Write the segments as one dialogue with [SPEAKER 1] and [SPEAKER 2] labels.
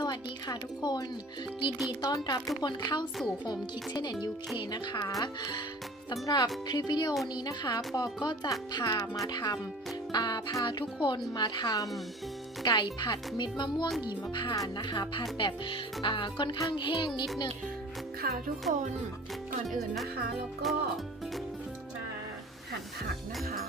[SPEAKER 1] สวัสดีค่ะทุกคน ยินดีต้อนรับทุกคนเข้าสู่ Home Kitchen and UK นะคะสำหรับคลิปวิดีโอนี้นะคะ ปอก็จะพามาทำาพาทุกคนมาทำไก่ผัดเม็ดมะม่วงหิมพานต์นะคะ ผัดแบบค่อนข้างแห้งนิดนึง ค่ะทุกคนก่อนอื่นนะคะแล้วก็มาหั่นผักนะคะ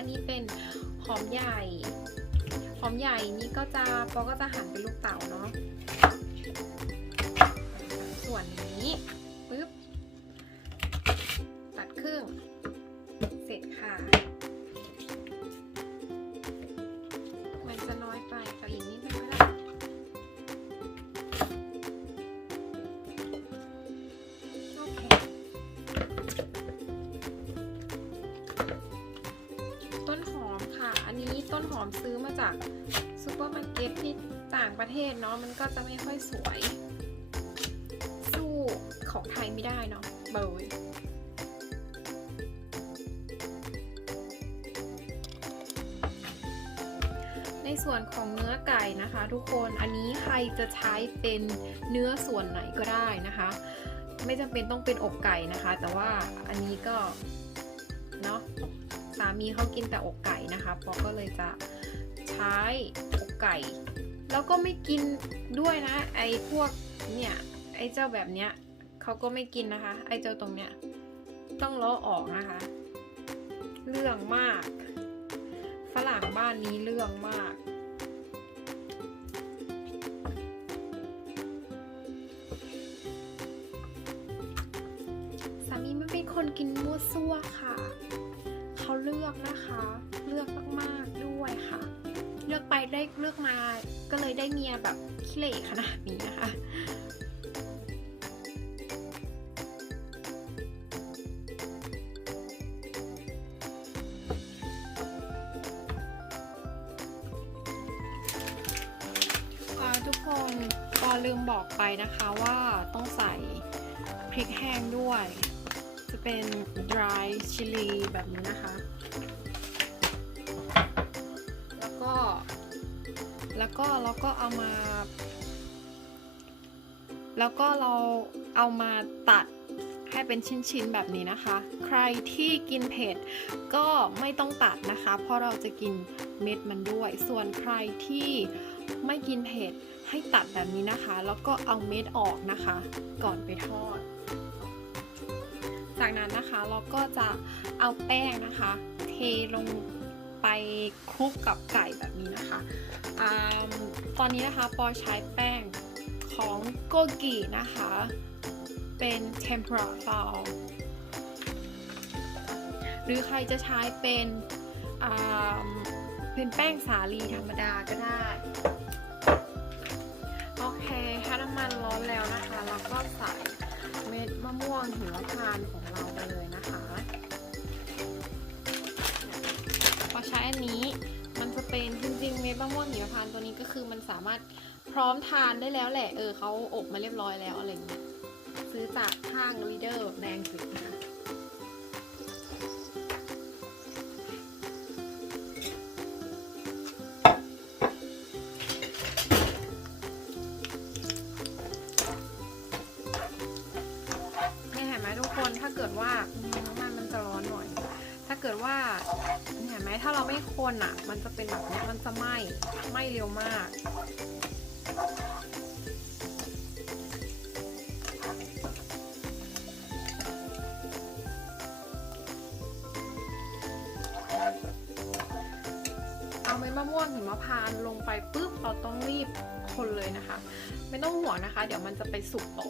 [SPEAKER 1] ะอันนี้เป็นหอมใหญ่ หอมใหญ่นี่ก็จะปอก็จะหั่นเป็น จากซูเปอร์มาร์เก็ตที่ต่างประเทศเนาะมันก็จะไม่ค่อยสวย สู้ของไทยไม่ได้เนาะเบยในส่วนของเนื้อไก่นะคะ ทุกคนอันนี้ใครจะใช้เป็นเนื้อส่วนไหนก็ได้นะคะ ไม่จำเป็นต้องเป็นอกไก่นะคะ แต่ว่าอันนี้ก็เนาะสามีเขากินแต่อกไก่นะคะปอก็เลยจะ ใช้อกไก่ แล้วก็ไม่กินด้วยนะ ไอ้พวกเนี่ยไอ้เจ้าแบบเนี้ยเขาก็ไม่กินนะคะ ไอ้เจ้าตรงเนี้ยต้องล้อออกนะคะ เรื่องมาก ฝรั่งบ้านนี้เรื่องมากสามีไม่เป็นคนกินมั่วซั่วค่ะ เขาเลือกนะคะ เลือกมาก ๆ ด้วยค่ะ เลือกไปได้เลือกมาก็เลยได้เมียแบบขี้เหร่ขนาดนี้นะคะทุกคนปอลืมบอกไปนะคะว่าต้องใส่พริกแห้งด้วย จะเป็น dry chili แบบนี้นะคะ ก็ แล้วก็เราก็เอามา แล้วก็เราเอามาตัดให้เป็นชิ้นๆแบบนี้นะคะ ใครที่กินเผ็ดก็ไม่ต้องตัดนะคะ เพราะเราจะกินเม็ดมันด้วย ส่วนใครที่ไม่กินเผ็ดให้ตัดแบบนี้นะคะ แล้วก็เอาเม็ดออกนะคะ ก่อนไปทอด จากนั้นนะคะเราก็จะเอาแป้งนะคะ เทลง ไปคลุกกับไก่แบบนี้นะคะอตอนนี้นะคะปอใช้แป้งของโกกินะคะ เป็น tempura flour หรือใครจะใช้เป็นเป็นแป้งสาลีธรรมดาก็ได้ โอเคถ้าน้ำมันร้อนแล้วนะคะ เราก็ใส่เม็ดมะม่วงหิมพานต์ของเราไปเลยนะคะ มะม่วงหิมพานต์ตัวนี้ก็คือมันสามารถพร้อมทานได้แล้วแหละ เออเขาอบมาเรียบร้อยแล้วอะไรเงี้ยซื้อจากห้างลีเดอร์แบบแดงสุดนะคะ ถ้าเราไม่คนอะ มันจะเป็นแบบนี้มันจะไหม้ไหม้เร็วมากเอาเม็ดมะม่วงหิมพานต์ลงไปปุ๊บเราต้องรีบคนเลยนะคะ ไม่ต้องห่วงนะคะ เดี๋ยวมันจะไปสุกต่อ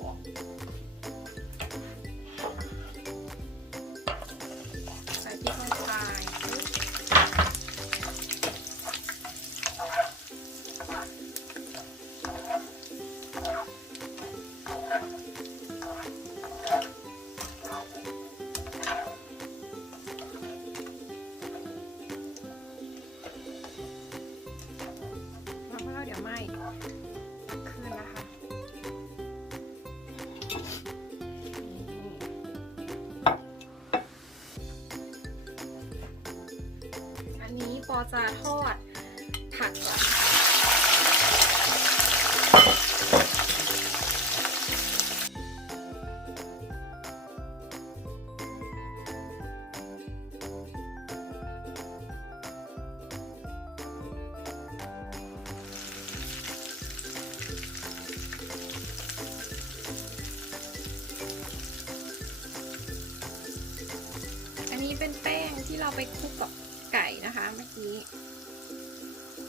[SPEAKER 1] ไปคลุกกับไก่นะคะเมื่อกี้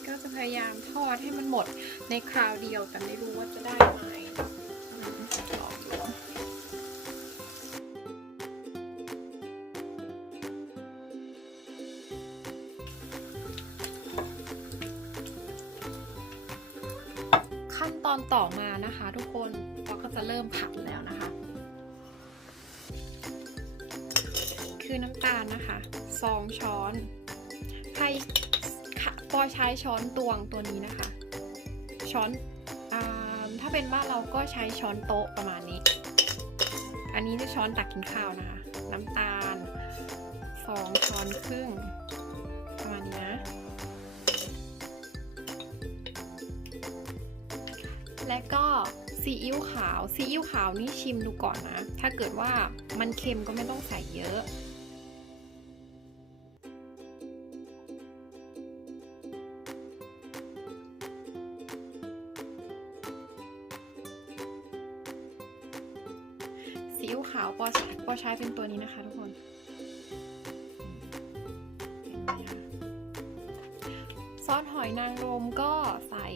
[SPEAKER 1] ก็จะพยายามทอดให้มันหมดในคราวเดียวแต่ไม่รู้ว่าจะได้ไหมลองดูขั้นตอนต่อมานะคะ ทุกคนเราก็จะเริ่มผัดแล้วนะคะ คือน้ำตาลนะคะสองช้อนใครปอใช้ช้อนตวงตัวนี้นะคะ ช้อนอถ้าเป็นบ้านเราก็ใช้ช้อนโต๊ะประมาณนี้ อันนี้จะช้อนตักกินข้าวนะคะ น้ำตาลสองช้อนครึ่ง ประมาณนี้นะ และก็ซีอิ๊วขาว ซีอิ๊วขาวนี่ชิมดูก่อนนะ ถ้าเกิดว่ามันเค็มก็ไม่ต้องใส่เยอะ อิ๊วขาวปอใช้ปอใช้เป็นตัวนี้นะคะทุกคนเห็นหมคะซอสหอยนางรมก็ใส่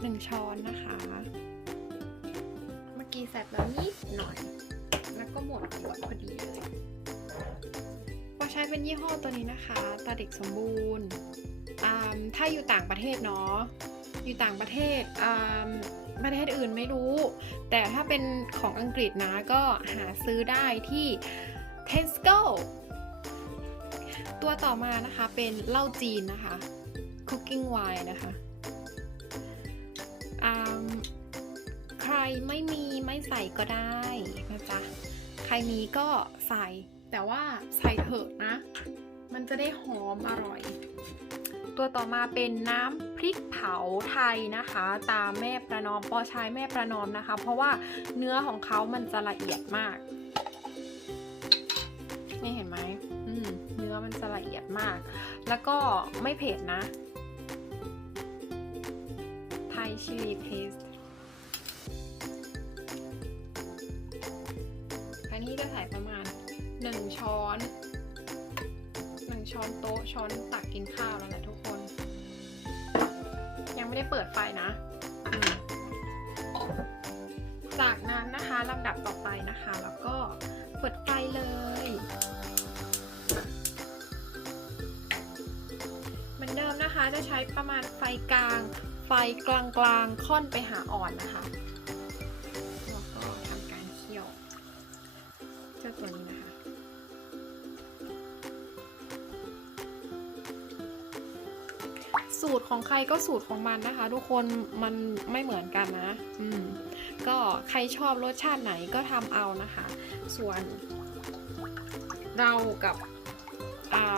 [SPEAKER 1] หนึ่งช้อนนะคะ เมื่อกี้ใส่แล้วนิดหน่อย แล้วก็หมดขวดพอดีเลยปอใช้เป็นยี่ห้อตัวนี้นะคะ ตาเด็กสมบูรณ์ถ้าอยู่ต่างประเทศเนาะ อยู่ต่างประเทศ ประเทศอื่นไม่รู้ แต่ถ้าเป็นของอังกฤษนะก็หาซื้อได้ที่ Tesco ตัวต่อมานะคะเป็นเหล้าจีนนะคะ Cooking Wine นะคะใครไม่มีไม่ใส่ก็ได้นะจ๊ะใครมีก็ใส่แต่ว่าใส่เถอะนะ มันจะได้หอมอร่อย ตัวต่อมาเป็นน้ำพริกเผาไทยนะคะ ตามแม่ประนอมปอใช้แม่ประนอมนะคะ เพราะว่าเนื้อของเขามันจะละเอียดมาก นี่เห็นไหมมเนื้อมันจะละเอียดมาก แล้วก็ไม่เผ็ดนะ ไทยชิลีเพสอันนี้จะใส่ประมาณ 1 ช้อน 1 ช้อนโต๊ะช้อนตักกินข้าวแล้วแหละทุก ยังไม่ได้เปิดไฟนะ จากนั้นนะคะลำดับต่อไปนะคะ แล้วก็เปิดไฟเลย เหมือนเดิมนะคะจะใช้ประมาณไฟกลาง ไฟกลางกลางๆค่อนไปหาอ่อนนะคะ ของใครก็สูตรของมันนะคะ ทุกคนมันไม่เหมือนกันนะ อืมก็ใครชอบรสชาติไหนก็ทำเอานะคะ ส่วนเรากับ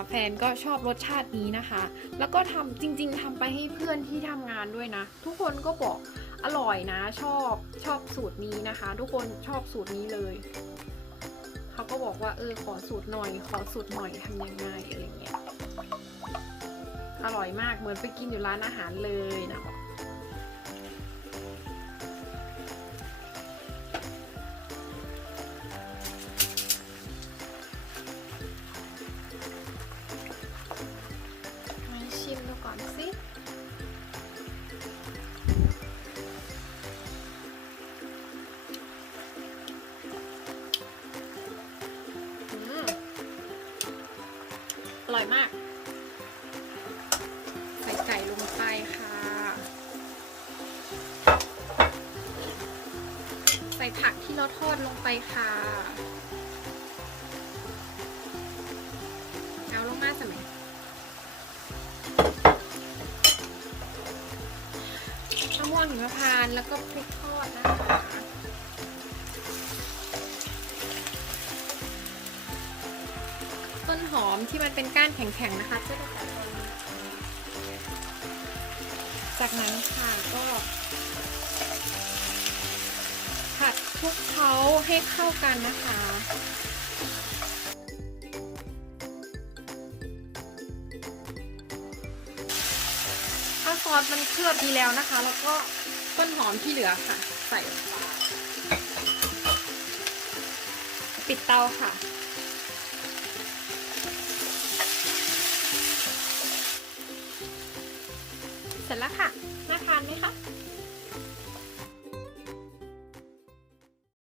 [SPEAKER 1] แฟนก็ชอบรสชาตินี้นะคะ แล้วก็ทำจริง ๆทำไปให้เพื่อนที่ทำงานด้วยนะ ทุกคนก็บอกอร่อยนะ ชอบชอบสูตรนี้นะคะ ทุกคนชอบสูตรนี้เลยเขาก็บอกว่าเออขอสูตรหน่อย ขอสูตรหน่อยทำยังไงอะไรเงี้ย อร่อยมากเหมือนไปกินอยู่ร้านอาหารเลยนะมาชิมดูก่อนสิ ส่ผักที่เราทอดลงไปค่ะ เอาลงมาสมัยเอาหมมพร้านต์แล้วก็พริกทอดนะคะต้นหอมที่มันเป็นก้านแข็งๆนะคะจะได้จากนั้นค่ะก็ คลุกเคล้าให้เข้ากันนะคะ ถ้าซอสมันเคลือบดีแล้วนะคะ แล้วก็ต้นหอมที่เหลือค่ะ ใส่ลงไปปิดเตาค่ะเสร็จแล้วค่ะ น่าทานไหมคะ